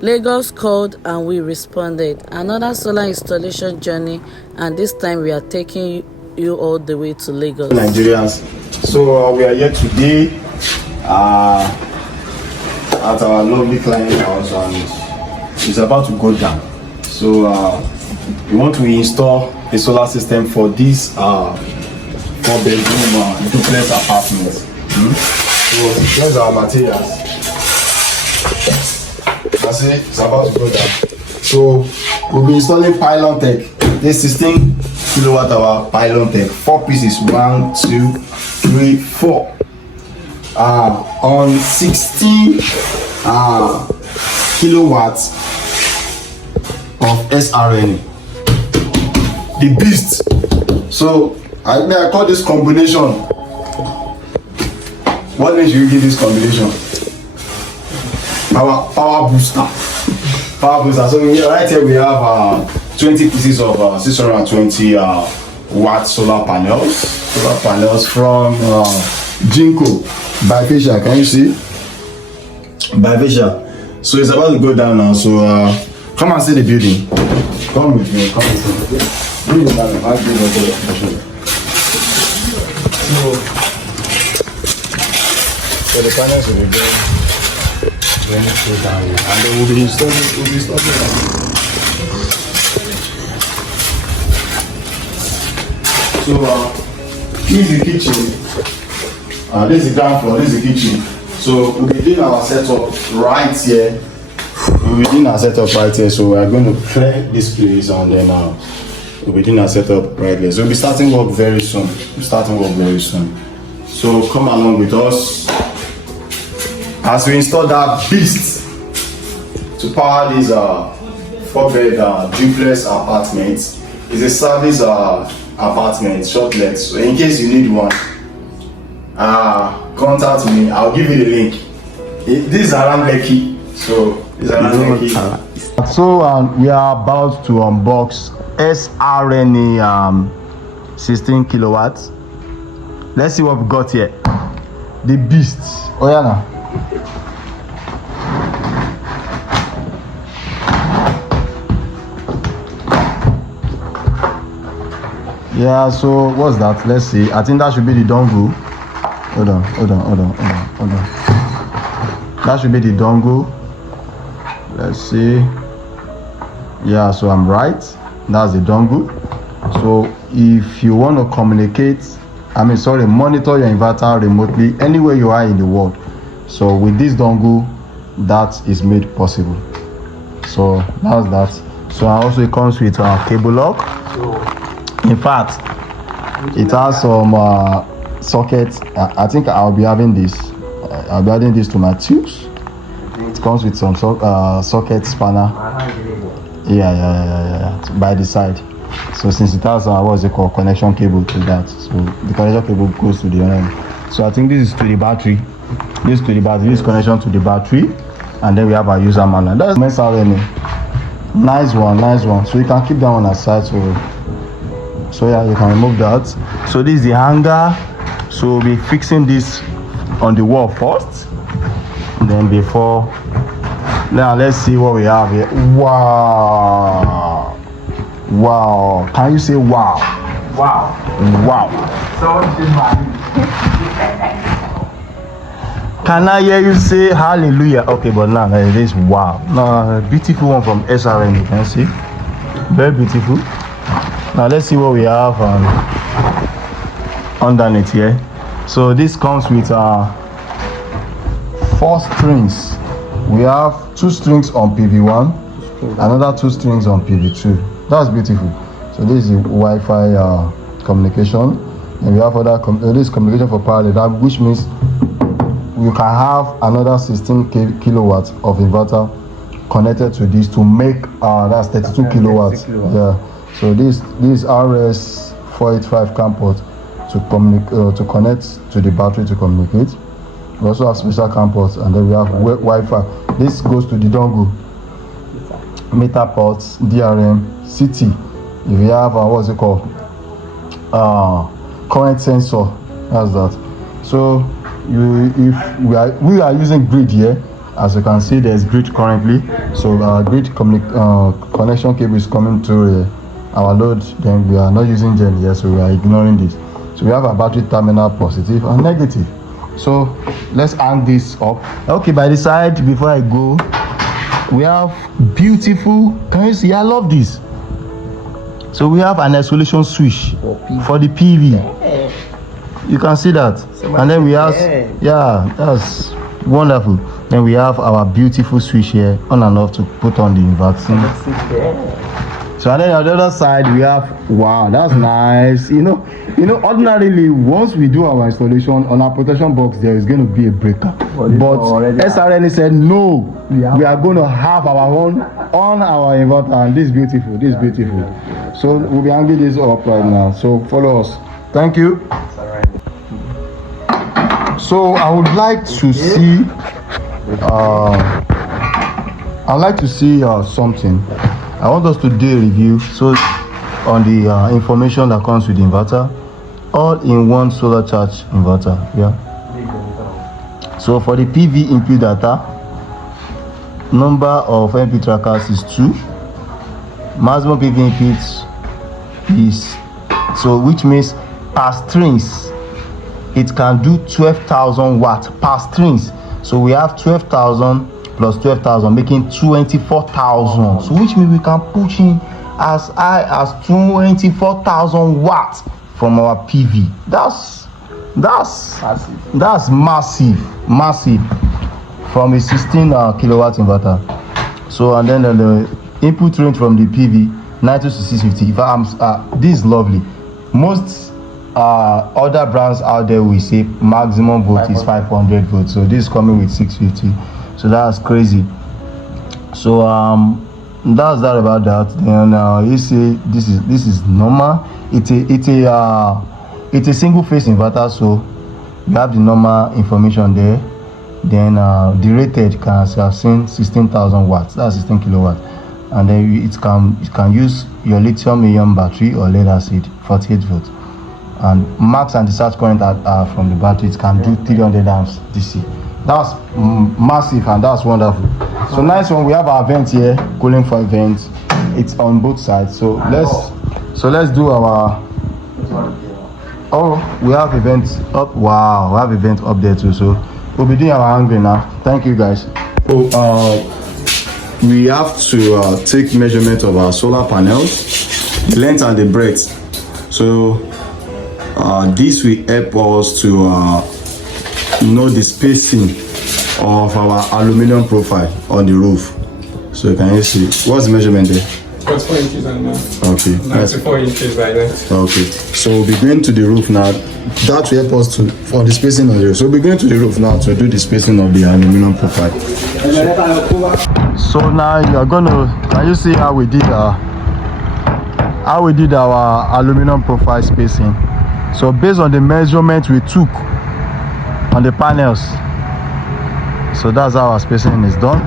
Lagos called and we responded. Another solar installation journey, and this time we are taking you all the way to Lagos. Nigerians, so we are here today at our lovely client house, and it's about to go down. So we want to install a solar system for this 4-bedroom duplex apartment. So here's our materials. That's it, it's about to go down. So we'll be installing Pylontech, this 16 kilowatt hour Pylontech, 4 pieces, 1, 2, 3, 4, on 16 kilowatts of SRNE, the beast. So I call this combination. What name should you give this combination? Power booster. Power booster. So right here we have 20 pieces of 620 watt solar panels. Solar panels from Jinko Bifacial. Can you see? Bifacial. So it's about to go down now. So come and see the building. Come with me. Come with me. Bring it down. I'll give you the so the panels will be going straight down here, and then we'll be installing. So this is the kitchen. This is the ground floor. This is the kitchen. So we'll be doing our setup right here. So we are going to clear this place, and then we'll be doing our setup right there. So we'll be starting work very soon. So come along with us as we install that beast to power these 4-bed duplex apartments. It's a service apartment, short-let. So in case you need one, contact me. I'll give you the link. This is around Lekki. So we are about to unbox SRNE 16 kilowatts. Let's see what we got here. The beast. Oh yeah, now. Yeah, so what's that? Let's see. I think that should be the dongle. Hold on. That should be the dongle. Let's see. Yeah, so I'm right. That's the dongle. So if you want to monitor your inverter remotely anywhere you are in the world. So with this dongle, that is made possible. So that's that. So also it comes with a cable lock. In fact, it has some sockets. I think I'll be having this. I'll be adding this to my tubes. It comes with some socket spanner. Yeah, by the side. So since it has connection cable to that, so the connection cable goes to the end. So I think this is to the battery. This connection to the battery, and then we have our user manual. That's SRNE. Nice one. So you can keep that one aside. So yeah, you can remove that. So this is the hanger. So we'll be fixing this on the wall first. Then now let's see what we have here. Wow. Can you say wow? Wow. Someone did my Can I hear you say hallelujah? Okay, but now it is wow. Now beautiful one from SRN, you can see. Very beautiful. Now let's see what we have underneath here. So this comes with 4 strings. We have 2 strings on PV1, another 2 strings on PV2. That's beautiful. So this is the Wi-Fi communication, and we have other this communication for parallel, which means you can have another 16 kilowatts of inverter connected to this to make that's 32 kilowatts. Yeah. So this RS485 CAN port to connect to the battery to communicate. We also have special CAN ports, and then we have Wi-Fi. This goes to the dongle, meter ports, DRM, CT. If you have what's it called, current sensor, that's that. So we are using grid here, as you can see, there's grid currently, so our grid connection cable is coming to our load. Then we are not using gen here, so we are ignoring this. So we have a battery terminal positive and negative. So let's hang this up. Okay, by the side, before I go, we have beautiful, can you see? I love this. So we have an isolation switch for the PV. You can see that. And then we have, yeah, that's wonderful. Then we have our beautiful switch here on and off to put on the inverter. So and then on the other side we have, wow, that's nice. You know, ordinarily once we do our installation on our protection box, there is going to be a breaker. But SRNE said no, we are going to have our own on our inverter, and this is beautiful. This is beautiful. So we'll be hanging this up right now. So follow us. Thank you. So I would like to see. I'd like to see something. I want us to do a review on the information that comes with the inverter, all in one solar charge inverter. Yeah. So for the PV input data, number of MP trackers is 2. Maximum PV inputs is, so which means per strings it can do 12,000 watts per strings. So we have 12,000 plus 12,000 making 24,000. So which means we can push in as high as 24,000 watts from our PV. That's massive from a 16 kilowatt inverter. So and then the input range from the PV 90 to 650. If I'm this is lovely. Most other brands out there we say maximum volt is 500 volts. So this is coming with 650. So that's crazy. So that's that about that. Then you see this is normal. It's a single phase inverter, so you have the normal information there. Then the rated can have seen 16,000 watts. That's 16 kilowatts. And then it can use your lithium-ion battery or lead acid 48 volts. And max and discharge current are from the battery. It can do 300 amps DC. That's massive and that's wonderful. So nice one. We have our vent here, cooling for vent. It's on both sides. So let's do our. Oh, we have a vent up. Wow, we have a vent up there too. So we'll be doing our angling now. Thank you guys. So we have to take measurement of our solar panels, the length and the breadth. So this will help us to know the spacing of our aluminum profile on the roof. So can you see what's the measurement there? 44 inches and okay, 94 inches by that. Okay, so we'll be going to the roof now. That will help us for the spacing of the roof. So we'll be going to the roof now to do the spacing of the aluminum profile. So now you are can you see how we did our aluminum profile spacing? So based on the measurement we took on the panels, so that's how our spacing is done.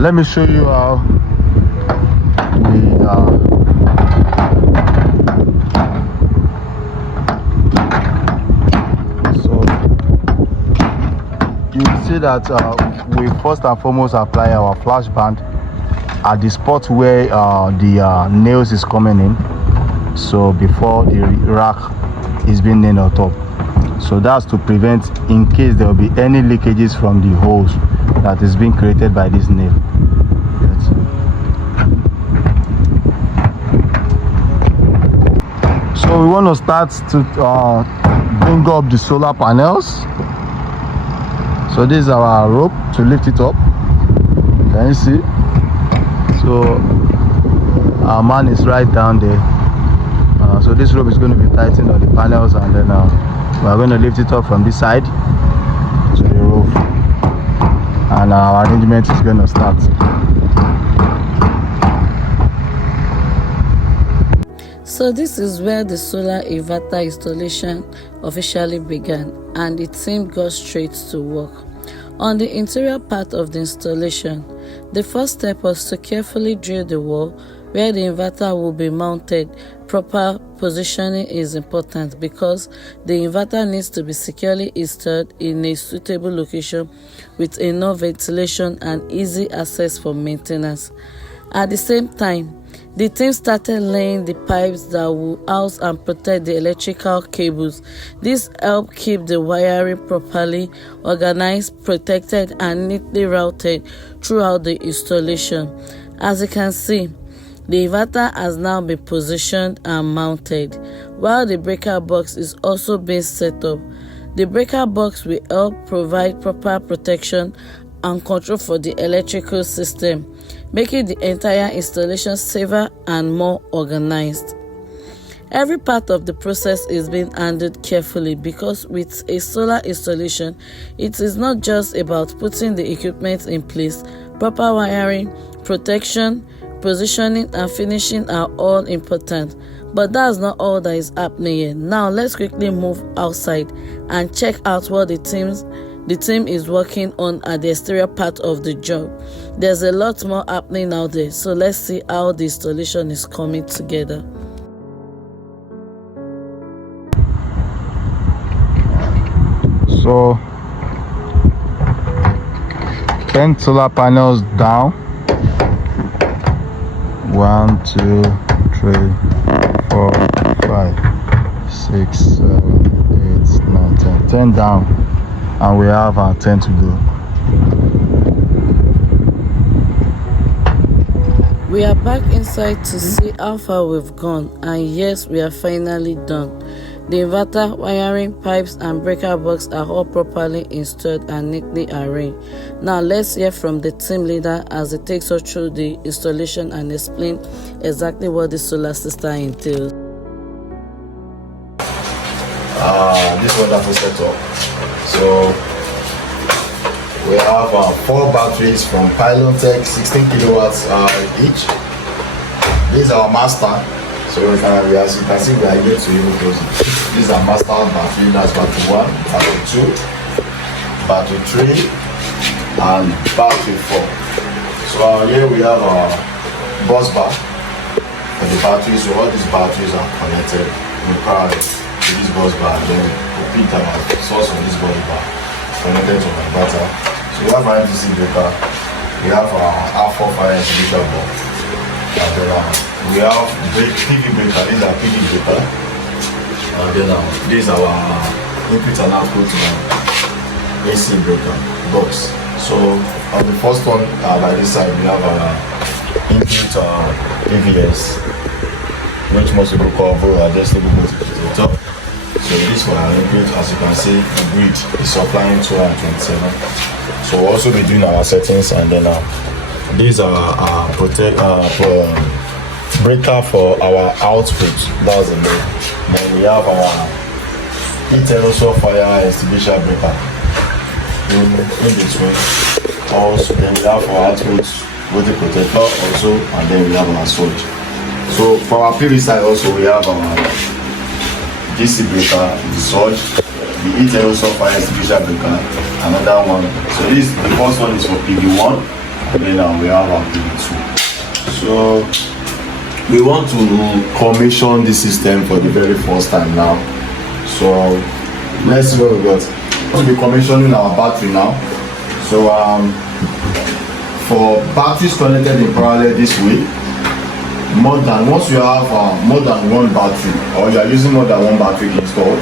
Let me show you how we so you will see that we first and foremost apply our flash band at the spot where the nails is coming in, so before the rack is being nailed on top. So that's to prevent in case there will be any leakages from the holes that is being created by this nail. So we want to start to bring up the solar panels. So this is our rope to lift it up. Can you see? So our man is right down there. So this rope is going to be tightened on the panels, and then we are going to lift it up from this side to the roof, and our arrangement is going to start. So this is where the solar inverter installation officially began, and the team got straight to work. On the interior part of the installation, the first step was to carefully drill the wall where the inverter will be mounted. Proper positioning is important because the inverter needs to be securely installed in a suitable location with enough ventilation and easy access for maintenance. At the same time, the team started laying the pipes that will house and protect the electrical cables. This helped keep the wiring properly organized, protected, and neatly routed throughout the installation. As you can see, the inverter has now been positioned and mounted, while the breaker box is also being set up. The breaker box will help provide proper protection and control for the electrical system, making the entire installation safer and more organized. Every part of the process is being handled carefully because with a solar installation, it is not just about putting the equipment in place. Proper wiring, protection, positioning, and finishing are all important. But that's not all that is happening here. Now let's quickly move outside and check out what the team is working on at the exterior part of the job. There's a lot more happening out there, so let's see how the installation is coming together. So 10 solar panels down. 1, 2, 3, 4, 5, 6, 7, 8, 9, 10. 10 down, and we have 10 to go. We are back inside to see how far we've gone, and yes, we are finally done. The inverter, wiring, pipes, and breaker box are all properly installed and neatly arranged. Now let's hear from the team leader as he takes us through the installation and explain exactly what the solar system entails. This wonderful setup. So we have 4 batteries from Pylontech, 16 kilowatts each. This is our master. So as you can see, we are here to even close it. This is our master battery. That's battery 1, battery 2, battery 3, and battery 4. So here we have our bus bar for the batteries. So all these batteries are connected in parallel to this bus bar. Then we put our source on this bus bar connected to my inverter. So we have our DC breaker. We have our R4 fire extinguisher board. And then we have PV breaker. These are PV breaker. And then these are our input and output AC breaker box. So on the first one by this side we have our input PVS, which most people call adjustable multiplicator. So this one input, as you can see, the grid is supplying 227. So we'll also be doing our settings, and then these are our breaker for our output. That's the main. Then we have our aerosol fire extinguisher breaker in between. Also, then we have our output with the protector also, and then we have our switch. So for our PV side also, we have our DC breaker, the surge, the aerosol fire extinguisher breaker, another one. So this, the first one is for PV1, and then we have our PV2. So we want to commission this system for the very first time now. So let's see what we got. We'll be commissioning our battery now. So for batteries connected in parallel this way, once you have more than one battery, or you are using more than one battery installed,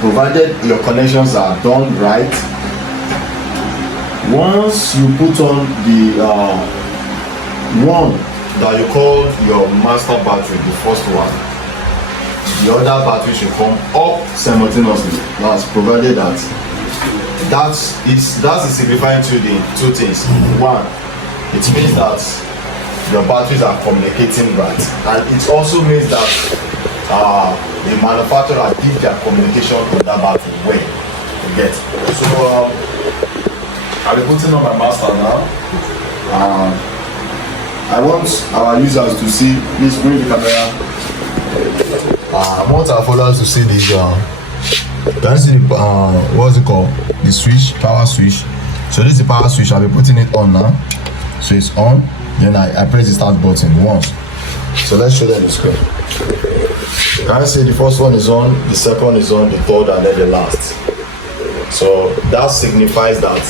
provided your connections are done right, once you put on the one that you call your master battery, the first one, the other battery should come up simultaneously. That's provided that is signifying to the two things. One, it means that your batteries are communicating right, and it also means that the manufacturer did their communication with that battery well. You get. So I'll be putting on my master now. I want our users to see, please bring the camera. I want our followers to see this. Can you see the what's it called? The switch, power switch. So this is the power switch. I'll be putting it on now. So it's on. Then I press the start button once. So let's show them the screen. Can I say the first one is on, the second is on, the third, and then the last. So that signifies that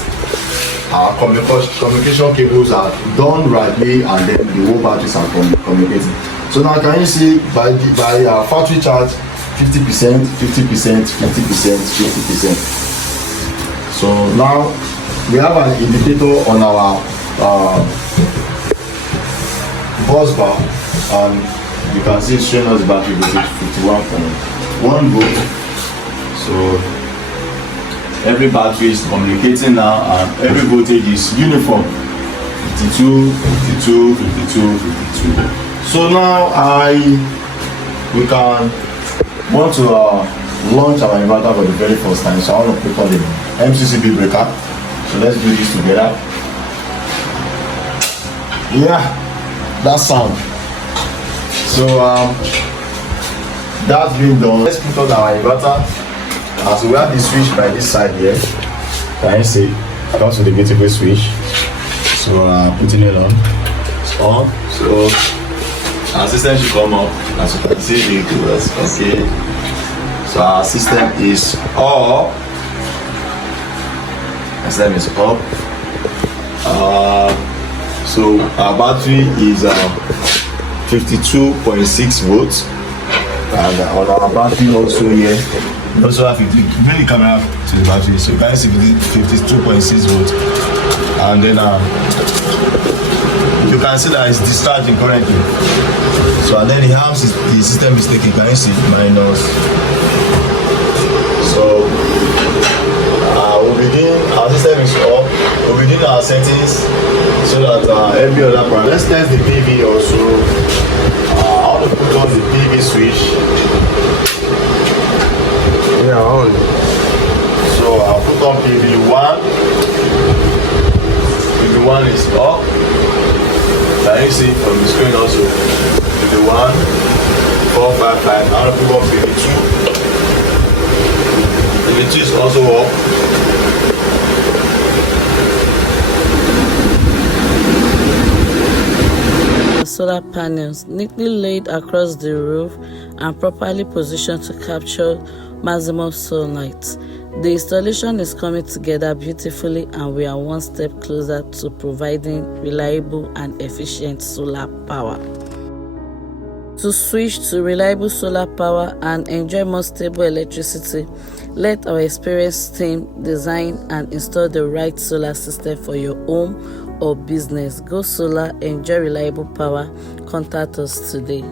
our communication cables are done rightly, and then the whole batteries are communicating. So now can you see by factory charge 50%, 50%, 50%, 50%. So now we have an indicator on our bus bar, and you can see it's showing us the battery voltage 51.1 volt. So every battery is communicating now, and every voltage is uniform, 52, 52, 52, 52. So now we can want to launch our inverter for the very first time. So I want to put on the MCCB breaker. So let's do this together. Yeah, that sound. So that's been done. Let's put on our inverter. As we have the switch by this side here, can you see? It comes with a beautiful switch. So putting it on. It's on. So our system should come up. As you can see, the colors. Okay. So our system is up. Our system is up. So our battery is 52.6 volts, and on our battery also here, we also have 50. Bring the camera to the battery, so you can see 52.6 volts, and then you can see that it's discharging currently. So and then the amps the system is taking, can you see, minus. So we'll begin, our system is up, we'll begin our settings so that every other part. Let's test the PV also. I want to put on the PV switch. Yeah, on. So I'll put on PV1. PV1 is up. Can you see from the screen also? PV1, 4, 5, 5. I want to put on PV2. PV2 is also up. Solar panels neatly laid across the roof and properly positioned to capture maximum sunlight. The installation is coming together beautifully, and we are one step closer to providing reliable and efficient solar power. To switch to reliable solar power and enjoy more stable electricity, let our experienced team design and install the right solar system for your home or business. Go solar, enjoy reliable power. Contact us today.